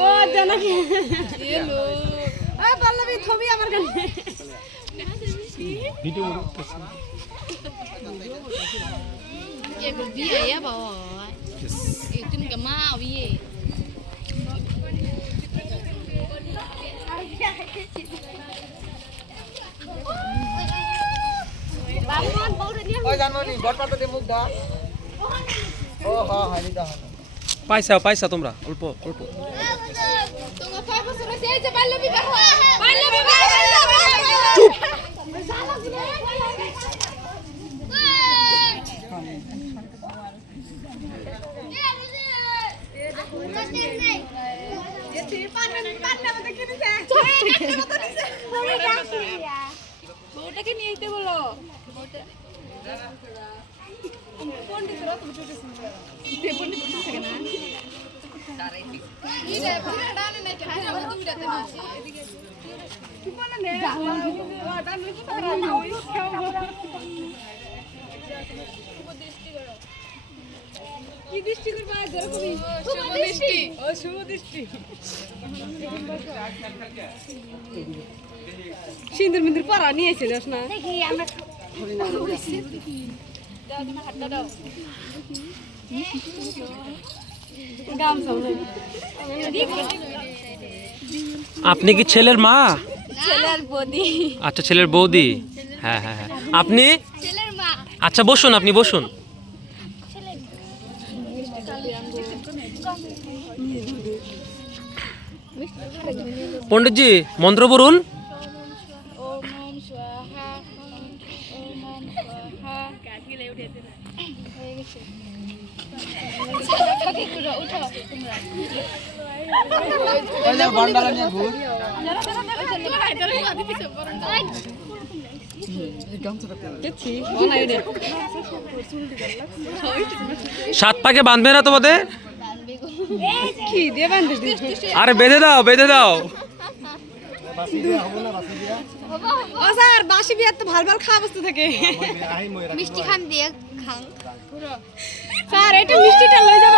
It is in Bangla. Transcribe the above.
ও জানা কি হ্যালো পল্লবী ছবি আমার কাছে ভিডিও করতেছি এগো বিয়ে ya বাবা তুমি কে মা বিয়ে বামন বউরে নিয়ে ওই জানমনি বটপাতা দিয়ে মুখ দাও ও হ্যাঁ হালি দাও পাইছা তোমরা অল্প অল্প তোমার 5 বছর হইছে এই যে পল্লবী বিবাহ চুপ বউটাকে নিয়ে আইতে বলো কি দৃষ্টি করবা যেরকমই শুভ দৃষ্টি ও শুভ দৃষ্টি সিন্দুর মিন্দুর পরা নিয়ে এসে যাস না দেখি আমরা দাও তোমার হাতটা দাও গামছা আপনি কি ছেলের মা ছেলের বৌদি আচ্ছা ছেলের বৌদি হ্যাঁ হ্যাঁ হ্যাঁ আপনি ছেলের মা আচ্ছা বসুন আপনি বসুন পণ্ডিতজি মন্ত্র পড়ুন ওম ওম স্বাহা ওম ওম স্বাহা কাকিলে উঠে দে হয়ে গেছে কাকি করে উঠো তোমরা ওই যে বন্ডালা নিয়ে ঘুর সাত পাকে বাঁধবে না তোমাদের কি দিয়ে বাঁধতে আরে বেঁধে দাও ও স্যার বাসি বিয়ার তো ভাল ভাল খাওয়া বস্তু থাকে মিষ্টি খান দিয়ে খান স্যার এটা মিষ্টিটা লই যাও